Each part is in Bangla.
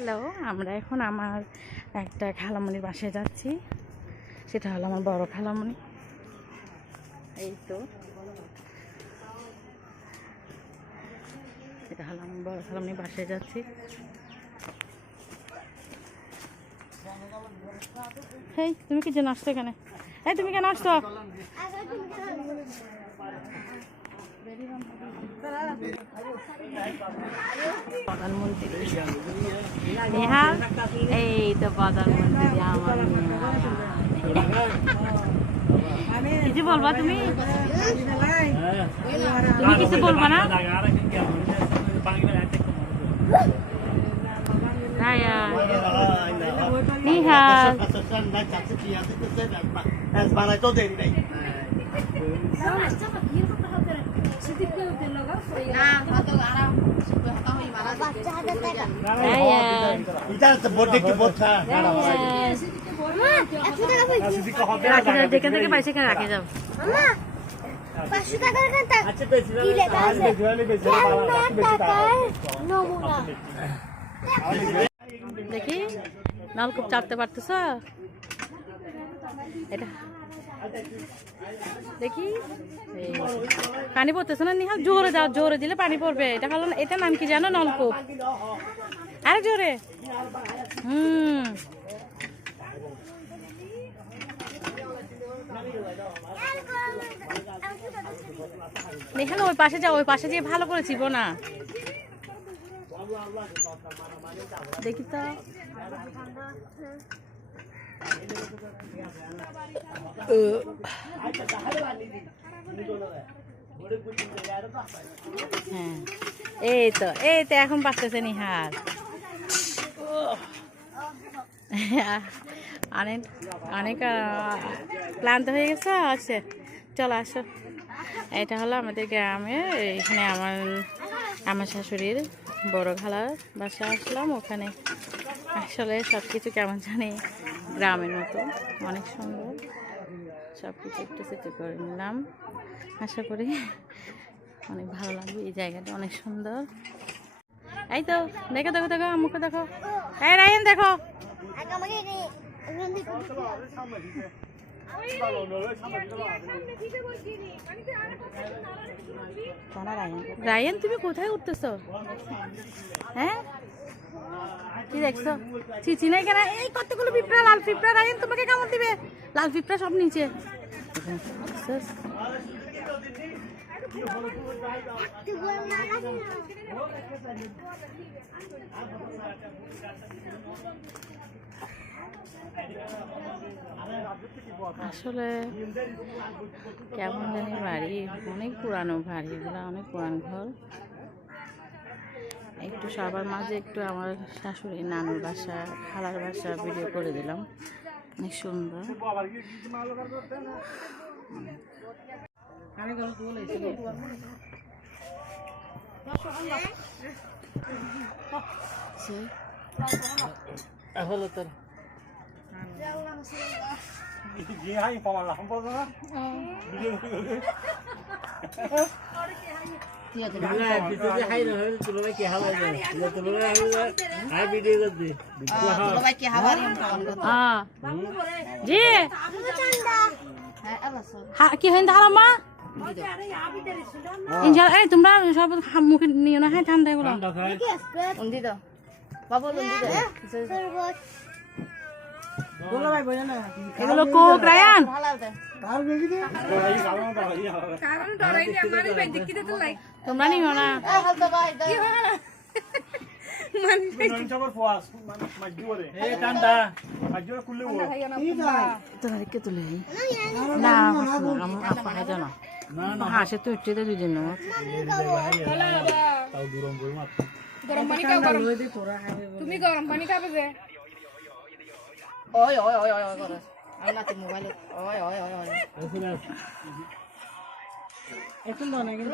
হ্যালো, আমরা এখন আমার একটা খালামণির বাসায় যাচ্ছি। সেটা হলো আমার বড় খালামণি। এই তো এটা হলো আমার বড় খালামণির বাসায় যাচ্ছি। হেই, তুমি কি জন্য আসছো এখানে? এই তুমি কেন আসছো? প্রধানমন্ত্রী নেহাল, এই তো প্রধানমন্ত্রী আমার। কিছু বলবা তুমি? তুমি কিছু বলবা না? নিহাল, যেখান থেকে পাই সেখানে রাখে যাও। দেখি নলকূপ চাপতে পারতেছ? এটা দেখি পানি পড়তেছে না নিহাল? জোরে দাও, জোরে দিলে পানি পড়বে। এটা হলো, এটা নাম কি জানো? নলকূপ। আরে জোরে। নিহাল ওই পাশে যাও, ওই পাশে গিয়ে ভালো করে চিবো না। দেখি তো হ্যাঁ, এই তো এখন পারতেছে নিহাল। অনেক অনেক ক্লান্ত হয়ে গেছে। আচ্ছা চলো আসো। এটা হলো আমাদের গ্রামে। এখানে আমার শাশুড়ির বড় খালার বাসা আসলাম। ওখানে আসলে সব কিছু কেমন জানি গ্রামের মতো, অনেক সুন্দর। সব কিছু একটু সেটু করে নিলাম। আশা করি অনেক ভালো লাগবে। এই জায়গাটা অনেক সুন্দর। এই তো দেখো দেখো দেখো, আমাকে দেখো। এই রায়ন দেখো। রায়ন তুমি কোথায় উঠতেছো? হ্যাঁ কি দেখছো? চিচি নাই কেন? এই কতগুলো পিঁপড়া, লাল পিঁপড়া। রায়ন তোমাকে কামড় দিবে। লাল পিঁপড়া সব নিচে। আসলে কেমন জানি বাড়ি, অনেক পুরানো বাড়ি, এগুলো অনেক পুরান ঘর। একটু সবার মাঝে একটু আমার শাশুড়ি নানুর বাসা, খালার বাসা ভিডিও করে দিলাম। অনেক সুন্দর। কি হইন ধারামা তোমরা সব মুখে নিও না। হ্যাঁ ঠান্ডা এগুলো এগুলো কোক। রায়ান তোমরা নিও না। হাসে তো উঠছে তো দুদিন তুমি গরম পানি খাবে যে?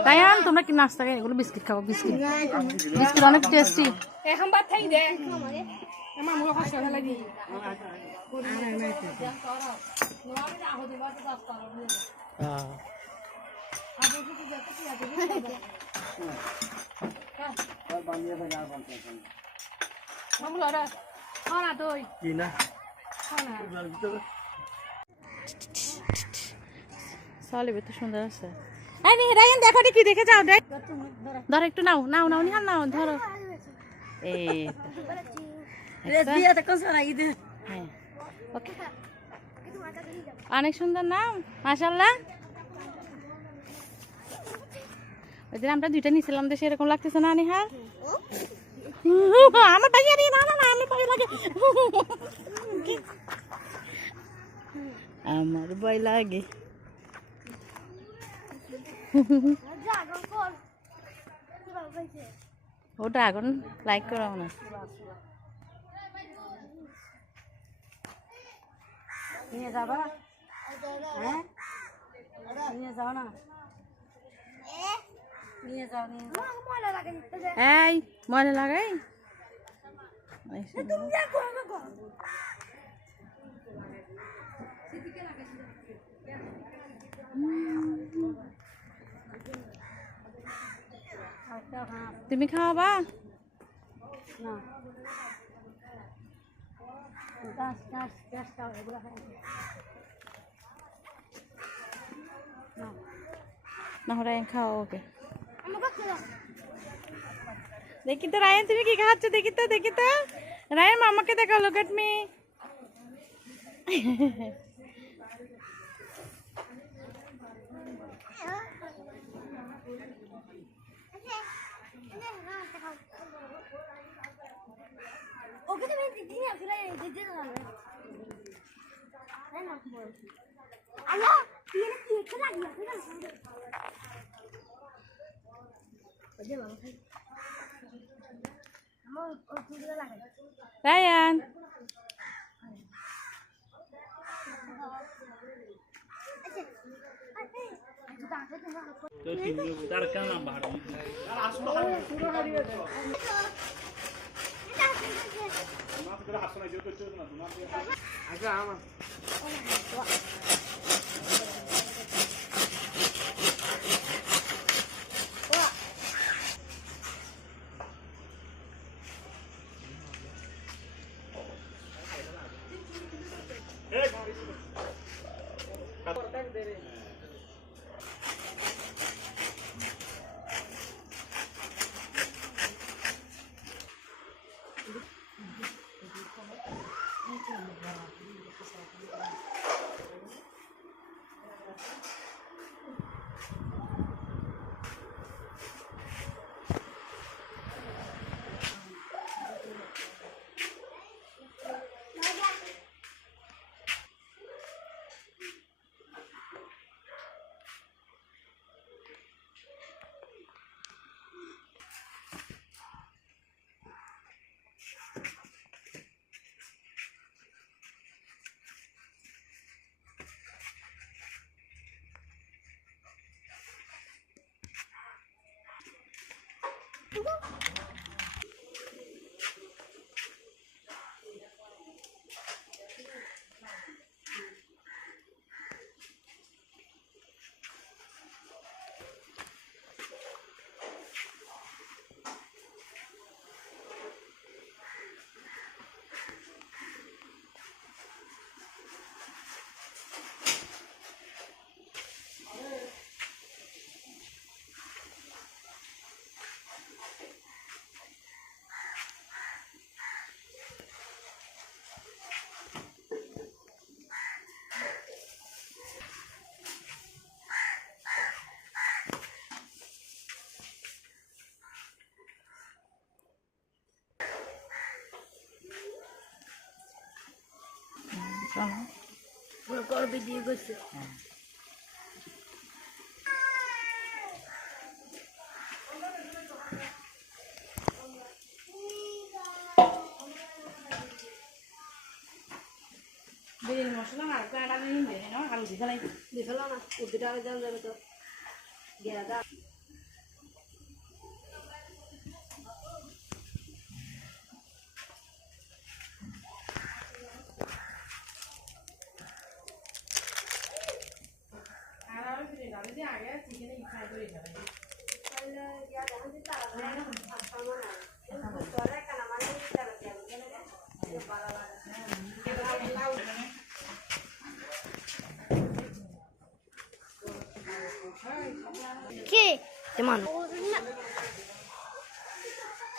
রায়ান তোমরা কি নাস্তা খাই? এগুলো বিস্কিট খাবো। বিস্কিট বিস্কিট অনেক টেস্টি। এখন ভাত খাই দে। আমার মুখ কষ্ট হয়ে লাগি। মামু লড়া খানা তুই কি না খানা সলিবে তো সুন্দর আছে। এই নি রায়ন দেখো কি দেখে যাও দেখ। ধরো একটু নাও নাও নাও নিহাল নাও ধরো। এই হ্যাঁ ওকে অনেক সুন্দর নাম মাশাআল্লাহ। ওই দিন আমরা দুইটা নিয়েছিলাম তো সেরকম লাগতেছে না নিহাল? আমার পাখি আরে না না না আমি ভয় লাগে আমার ভয় লাগে। ও ড্রাগন লাইক করো না। নিয়ে যাবা হ্যাঁ নিয়ে যাও না নিয়ে যাও নিয়ে যাও এই মনে লাগাই তুমি খাওয়াবা না গাছ গাছ গাছ খাও এগুলো খাও না রায়ন খাওয়া ওকে। দেখি তো রায়ন তুমি কি খাচ্ছ দেখি তো রায়ন মামাকে দেখাও লুক এট মি। ওকে তুমি দিদি না ফিরে দিদি না না আয়া তুই কি খেলা দিয়া তুই না ওকে বাবা খাই আমার ও তুই লাগে রায়ন তার কেন নাম বাহার আচ্ছা আমার করবি দিয়ে গেছে বিরিয়ানি মশলা আর কাটা দিয়ে না আলু দিয়ে ফেলাই দেখলো না উদ্দিটা আগে যাও যাবে তো গিয়া দা কে তেমন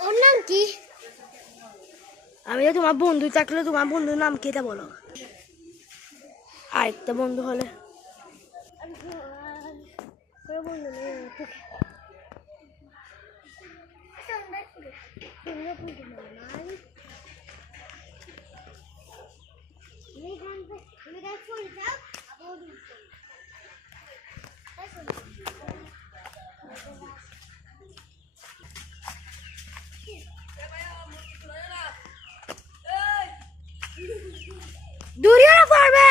ওর নাম কি? আমি তো তোমার বন্ধু থাকলে তোমার বন্ধুর নাম কি তা বলো। আরেকটা বন্ধু হলে দূরে পড়বে।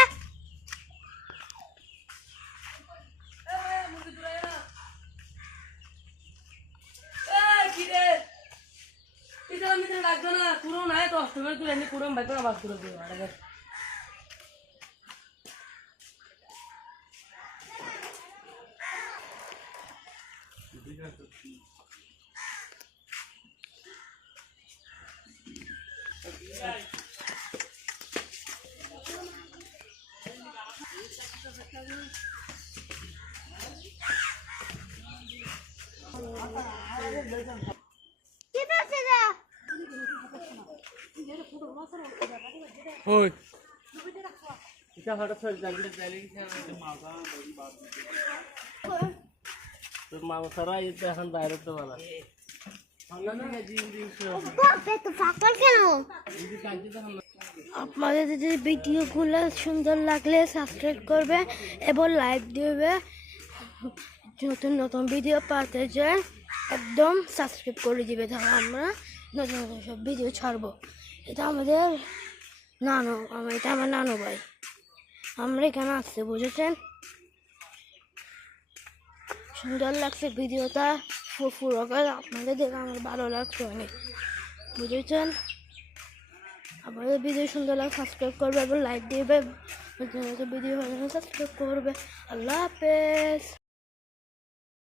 ওই এটা হঠাৎ করে জানলে জানি তোর মা সারা এটা এখন বাইরে তো বলা আপনাদের যদি ভিডিওগুলো সুন্দর লাগলে সাবস্ক্রাইব করবে এবং লাইক দেবে। নতুন নতুন ভিডিও পাতে যায় একদম সাবস্ক্রাইব করে দিবে, তাহলে আমরা নতুন নতুন সব ভিডিও ছাড়বো। এটা আমাদের এটা আমার নানু ভাই, আমরা এখানে আসছে, বুঝেছেন? সুন্দর লাগছে ভিডিওটা, পুরো আপনাদের দেখে আমার ভালো লাগছে অনেক, বুঝেছেন? আপনাদের ভিডিও সুন্দর লাগে সাবস্ক্রাইব করবে এবং লাইক দিবে, নতুন নতুন ভিডিও সাবস্ক্রাইব করবে। আল্লাহ হাফেজ।